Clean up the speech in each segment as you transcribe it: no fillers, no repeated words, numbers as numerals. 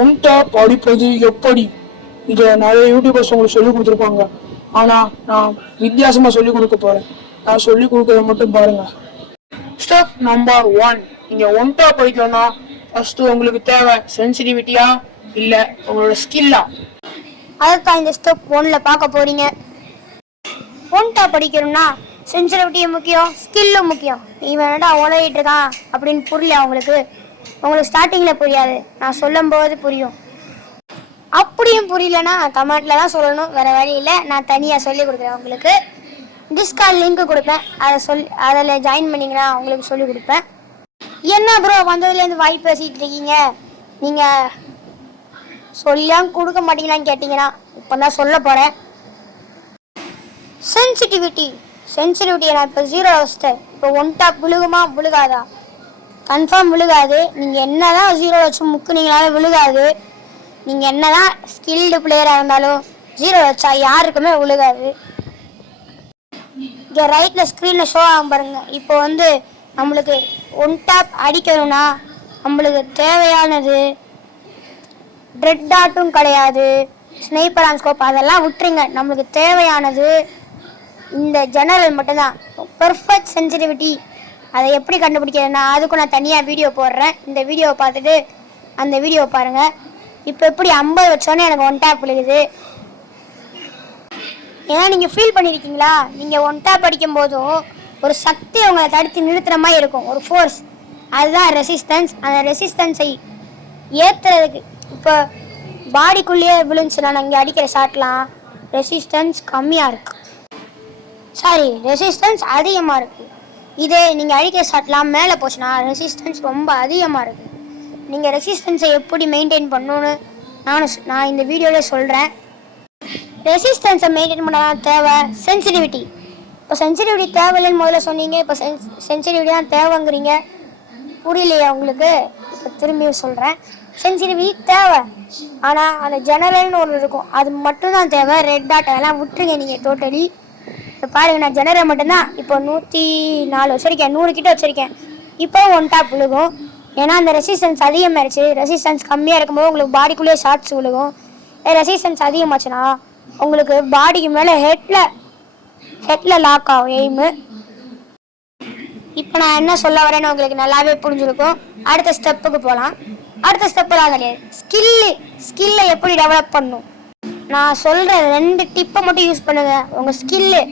One tape அடிப்பது எப்படி? இதை நிறைய யூடியூபர்ஸ் உங்களுக்கு சொல்லிக் கொடுத்துருப்பாங்க. ஆனால் நான் வித்தியாசமாக சொல்லிக் கொடுக்க போகிறேன். நான் சொல்லிக் கொடுக்கறத மட்டும் பாருங்க. ஸ்டெப் நம்பர் 1, நீங்கள் ஒன் டேப் படிக்கணும்னா ஃபஸ்ட்டு உங்களுக்கு தேவை சென்சிட்டிவிட்டியா இல்லை உங்களோட ஸ்கில்லா? அதைத்தான் இந்த ஸ்டெப் 1ல் பார்க்க போறீங்க. ஒன் டேப் படிக்கணும்னா சென்சிட்டிவிட்டியும் முக்கியம், ஸ்கில்லும் முக்கியம். இவன் என்னடா உலகிட்டு இருக்கான் அப்படின்னு புரியல உங்களுக்கு ஸ்டார்டிங்கில் புரியாது, நான் சொல்லும் போது புரியும். அப்படியும் புரியலன்னா கமெண்ட்ல தான் சொல்லணும், வேற வழி இல்லை. நான் தனியாக சொல்லி கொடுக்குறேன் உங்களுக்கு. டிஸ்கார்ட் லிங்க் கொடுப்பேன், அதில் ஜாயின் பண்ணிங்கன்னா உங்களுக்கு சொல்லி கொடுப்பேன். என்ன ப்ரோ வந்ததுலேருந்து வாய் பேசிகிட்டு இருக்கீங்க, நீங்கள் சொல்லியும் கொடுக்க மாட்டீங்களான்னு கேட்டிங்கன்னா இப்போ தான் சொல்ல போகிறேன். சென்சிட்டிவிட்டியை நான் இப்போ 0 வச்சிட்டேன். இப்போ ஒன் டாப் விழுகுமா விழுகாதா? கன்ஃபார்ம் விழுகாது. நீங்கள் என்ன தான் 0 வச்சு முக்குனீங்களாலும் விழுகாது. நீங்கள் என்ன தான் ஸ்கில்டு பிளேயராக இருந்தாலும் 0 வச்சா யாருக்குமே விழுகாது. இங்கே ரைட்டில் ஸ்க்ரீனில் ஷோ ஆகும் பாருங்க. இப்போ நம்மளுக்கு ஒன் டாப் அடிக்கணும்னா நம்மளுக்கு தேவையானது ரெட் டாட்டும் கிடையாது, ஸ்னைப்பர் ஆன் ஸ்கோப் அதெல்லாம் விட்டுருங்க. நம்மளுக்கு தேவையானது இந்த ஜெனரல் மட்டும்தான். பெர்ஃபெக்ட் சென்சிட்டிவிட்டி அதை எப்படி கண்டுபிடிக்கிறதுனா அதுக்கும் நான் தனியாக வீடியோ போடுறேன். இந்த வீடியோவை பார்த்துட்டு அந்த வீடியோவை பாருங்கள். இப்போ எப்படி 50 வச்சோன்னே எனக்கு ஒன் டேப் விழுகுது. ஏன்னா நீங்கள் ஃபீல் பண்ணியிருக்கீங்களா, நீங்கள் ஒன் டேப் அடிக்கும் போதும் ஒரு சக்தி உங்களை தடுத்து நிறுத்துகிற மாதிரி இருக்கும், ஒரு ஃபோர்ஸ். அதுதான் ரெசிஸ்டன்ஸ். அந்த ரெசிஸ்டன்ஸை ஏற்றுறதுக்கு இப்போ பாடிக்குள்ளேயே விழுந்துச்சுன்னா நான் இங்கே அடிக்கிற ஷாட்லாம் ரெசிஸ்டன்ஸ் கம்மியாக இருக்குது, ரெசிஸ்டன்ஸ் அதிகமாக இருக்குது. இதே நீங்கள் அடிக்கிற ஷாட்லாம் மேலே போச்சுன்னா ரெசிஸ்டன்ஸ் ரொம்ப அதிகமாக இருக்குது. நீங்கள் ரெசிஸ்டன்ஸை எப்படி மெயின்டைன் பண்ணணுன்னு நான் இந்த வீடியோவில் சொல்கிறேன். ரெசிஸ்டன்ஸை மெயின்டைன் பண்ண தேவை சென்சிட்டிவிட்டி. இப்போ சென்சிட்டிவிட்டி தேவையில்லைன்னு முதல்ல சொன்னீங்க, இப்போ சென்சிட்டிவிட்டி தான் தேவைங்கிறீங்க. புரியலையா உங்களுக்கு? இப்போ திரும்பியும் சொல்கிறேன், சென்சிட்டிவிட்டி தேவை. ஆனால் அந்த ஜெனரல்னு ஒன்று இருக்கும், அது மட்டும்தான் தேவை. ரெட் டாட் அதெல்லாம் விட்டுருங்க நீங்கள் டோட்டலி. இப்போ பாருங்கள், நான் ஜெனரல் மட்டும்தான் இப்போ 104 வச்சுருக்கேன், 100 கிட்ட வச்சுருக்கேன். இப்போ ஒன் டாப் விழுகும். ஏன்னா அந்த ரெசிஸ்டன்ஸ் அதிகமாகிடுச்சு. ரெசிஸ்டன்ஸ் கம்மியாக இருக்கும்போது உங்களுக்கு பாடிக்குள்ளேயே ஷார்ட்ஸ் விழுகும். ரெசிஸ்டன்ஸ் அதிகமாச்சுன்னா உங்களுக்கு பாடிக்கு மேலே ஹெட்டில் லாக் ஆகும் எய்மு. இப்போ நான் என்ன சொல்ல வரேன்னு உங்களுக்கு நல்லாவே புரிஞ்சிருக்கும். அடுத்த ஸ்டெப்புக்கு போகலாம். அடுத்த ஸ்டெப்பெல்லாம் கிடையாது, ஸ்கில்லை எப்படி டெவலப் பண்ணணும். நான் சொல்கிற 2 டிப்பை மட்டும் யூஸ் பண்ணுங்கள். உங்கள் ஸ்கில்லு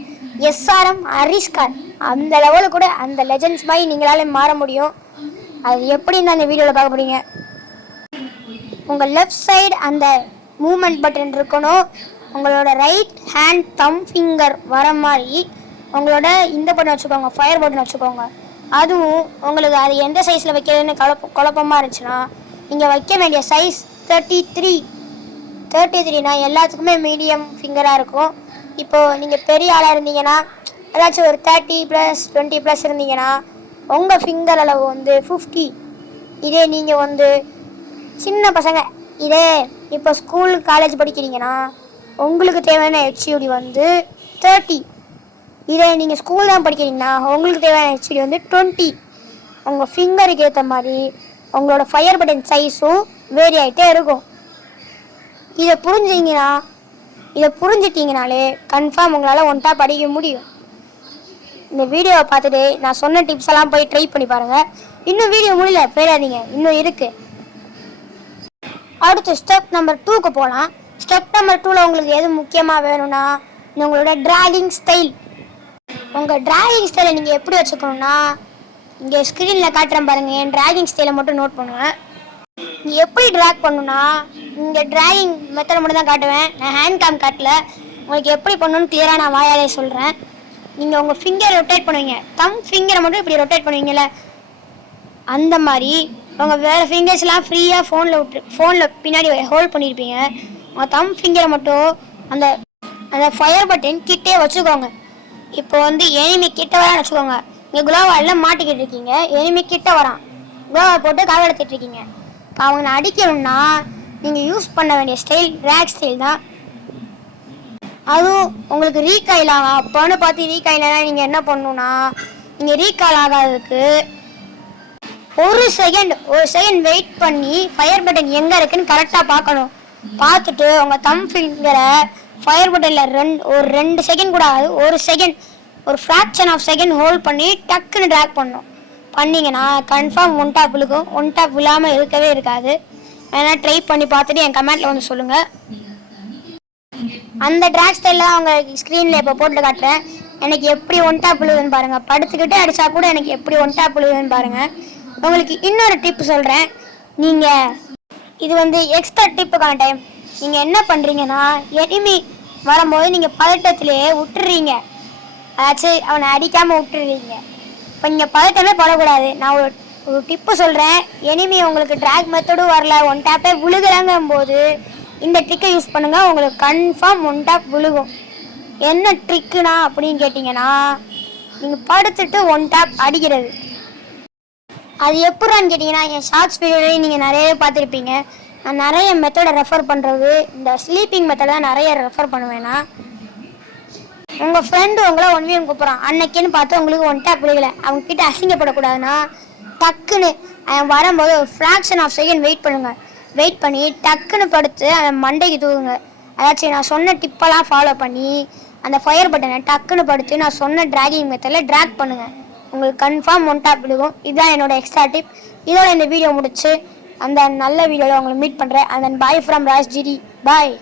எஸ்ஆர்எம் அரிஸ்கார் அந்த லெவலு கூட அந்த லெஜெண்ட்ஸ் மாதிரி நீங்களால மாற முடியும். அது எப்படின்னு அந்த வீடியோவில் பார்க்க போறீங்க. உங்கள் லெஃப்ட் சைடு அந்த மூமெண்ட் பட்டன் இருக்கணும். உங்களோட ரைட் ஹேண்ட் தம் ஃபிங்கர் வர மாதிரி உங்களோட இந்த பட்டன் வச்சுக்கோங்க, ஃபயர் பட்டன் வச்சுக்கோங்க. அதுவும் உங்களுக்கு அது எந்த சைஸில் வைக்கிறதுன்னு குழப்பமாக இருந்துச்சுன்னா நீங்கள் வைக்க வேண்டிய சைஸ் 33னா எல்லாத்துக்குமே மீடியம் ஃபிங்கராக இருக்கும். இப்போது நீங்கள் பெரிய ஆளாக இருந்தீங்கன்னா ஏதாச்சும் ஒரு 30+, 20+ இருந்தீங்கன்னா உங்கள் ஃபிங்கர் அளவு 50. இதே நீங்கள் சின்ன பசங்க, இதே இப்போ ஸ்கூல் காலேஜ் படிக்கிறீங்கன்னா உங்களுக்கு தேவையான ஹெச்யூடி 30. இதே நீங்கள் ஸ்கூல் தான் படிக்கிறீங்கன்னா உங்களுக்கு தேவையான ஹெச்யூடி 20. உங்கள் ஃபிங்கருக்கு ஏற்ற மாதிரி உங்களோட ஃபயர் பட்டன் சைஸும் வேரி ஆகிட்டே இருக்கும். இதை புரிஞ்சிட்டிங்கனாலே கன்ஃபார்ம் உங்களால் ஒன் டாப் படிக்க முடியும். இந்த வீடியோவை பார்த்துட்டு நான் சொன்ன டிப்ஸ் எல்லாம் போய் ட்ரை பண்ணி பாருங்கள். இன்னும் வீடியோ முடியல, போயிடாதீங்க, இன்னும் இருக்குது. அடுத்து ஸ்டெப் நம்பர் 2க்கு போகலாம். ஸ்டெப் நம்பர் 2ல் உங்களுக்கு எது முக்கியமாக வேணும்னா உங்களோட டிராகிங் ஸ்டைல். உங்கள் டிராகிங் ஸ்டைலை நீங்கள் எப்படி வச்சுக்கணும்னா இங்கே ஸ்க்ரீனில் காட்டுறேன் பாருங்கள். என் டிராகிங் ஸ்டைலை மட்டும் நோட் பண்ணுவேன். நீங்கள் எப்படி ட்ராக் பண்ணணும்னா இங்கே டிராகிங் மெத்தட் மட்டும் தான் காட்டுவேன், நான் ஹேண்ட் கேம் காட்டல. உங்களுக்கு எப்படி பண்ணணும்னு கிளியராக நான் வாயாலே சொல்கிறேன். நீங்கள் உங்கள் ஃபிங்கரை ரொட்டேட் பண்ணுவீங்க, தம் ஃபிங்கரை மட்டும் இப்படி ரொட்டேட் பண்ணுவீங்கல்ல, அந்த மாதிரி உங்கள் வேறு ஃபிங்கர்ஸ்லாம் ஃப்ரீயாக ஃபோனில் பின்னாடி ஹோல்ட் பண்ணியிருப்பீங்க. உங்கள் தம் ஃபிங்கரை மட்டும் அந்த ஃபயர் பட்டன் கிட்டே வச்சுக்கோங்க. இப்போ எனிமி கிட்ட வரான்னு வச்சுக்கோங்க. நீங்கள் குளோவாலில் மாட்டிக்கிட்டு இருக்கீங்க, எனிமி கிட்ட வரான், குளோவால் போட்டு கால் எடுத்துட்டு இருக்கீங்க. இப்போ அவங்க அடிக்கணும்னா நீங்கள் யூஸ் பண்ண வேண்டிய ஸ்டைல் ரேக் ஸ்டைல் தான். அதுவும் உங்களுக்கு ரீகாயில் ஆகும். அப்போன்னு பார்த்து ரீகாயில்னா நீங்கள் என்ன பண்ணணுன்னா நீங்கள் ரீகால் ஆகாததுக்கு ஒரு செகண்ட் வெயிட் பண்ணி ஃபயர் பட்டன் எங்க இருக்குன்னு கரெக்டா பார்க்கணும். பார்த்துட்டு உங்க தம் ஃபிங்கரை ஃபயர் பட்டன்ல ஒரு 2 செகண்ட் கூட ஆகுது, ஒரு செகண்ட், ஒரு ஃப்ராக்ஷன் ஆஃப் செகண்ட் ஹோல்ட் பண்ணி டக்குன்னு ட்ராக் பண்ணணும். பண்ணீங்கன்னா கன்ஃபார்ம் ஒன் டேப் விழுகும். ஒன் டேப் விழாமல் இருக்கவே இருக்காது. வேணா ட்ரை பண்ணி பார்த்துட்டு என் கமெண்ட்ல வந்து சொல்லுங்க. அந்த ட்ராக் ஸ்டைலில் அவங்க ஸ்க்ரீனில் இப்போ போட்டு காட்டுறேன். எனக்கு எப்படி ஒன் டேப் விழுதுன்னு பாருங்க. படுத்துக்கிட்டே அடிச்சா கூட எனக்கு எப்படி ஒன் டேப் விழுதுன்னு பாருங்க. உங்களுக்கு இன்னொரு டிப் சொல்கிறேன். நீங்கள் இது வந்து எக்ஸ்ட்ரா டிப்புக்கான டைம். நீங்கள் என்ன பண்ணுறீங்கன்னா, எனிமி வரும்போது நீங்கள் பதட்டத்திலேயே விட்டுறீங்க, அதாச்சும் அவனை அடிக்காமல் விட்டுறீங்க. இப்போ நீங்கள் பதட்டமே படக்கூடாது. நான் ஒரு டிப்பு சொல்கிறேன். எனிமி உங்களுக்கு ட்ராக் மெத்தடும் வரல, ஒன் டேப்பே விழுகிறாங்கும் போது இந்த ட்ரிக்கை யூஸ் பண்ணுங்கள். உங்களுக்கு கன்ஃபார்ம் ஒன் டேப் விழுகும். என்ன ட்ரிக்குனா அப்படின்னு கேட்டிங்கன்னா, நீங்கள் படுத்துட்டு ஒன் டேப் அடிக்கிறது. அது எப்படின்னு கேட்டிங்கன்னா, என் ஷார்ட்ஸ் வீடியோலையும் நீங்கள் நிறையவே பார்த்துருப்பீங்க. நான் நிறைய மெத்தடை ரெஃபர் பண்ணுறது இந்த ஸ்லீப்பிங் மெத்தட் தான் நிறைய ரெஃபர் பண்ணுவேன்னா. உங்கள் ஃப்ரெண்டு உங்களை 1v1 கூப்பிட்றான், அன்னைக்குன்னு பார்த்து உங்களுக்கு ஒன் டேப் விழுகலை, அவங்கக்கிட்ட அசிங்கப்படக்கூடாதுன்னா டக்குன்னு அவன் வரும்போது ஒரு ஃப்ராக்ஷன் ஆஃப் செகண்ட் வெயிட் பண்ணி டக்குன்னு படுத்து அவன் மண்டைக்கு தூக்குங்க. அதாச்சும் நான் சொன்ன டிப்பெல்லாம் ஃபாலோ பண்ணி அந்த ஃபயர் பட்டனை டக்குன்னு படுத்து நான் சொன்ன ட்ராகிங் மெத்தடில் ட்ராக் பண்ணுங்கள். உங்களுக்கு கன்ஃபார்ம் ஒன் டேப் விழுகும். இதுதான் என்னோட எக்ஸ்ட்ரா டிப். இதோட இந்த வீடியோ முடிச்சு அந்த நல்ல வீடியோவில் உங்களை மீட் பண்ணுறேன். And then bye from Raj GT. Bye.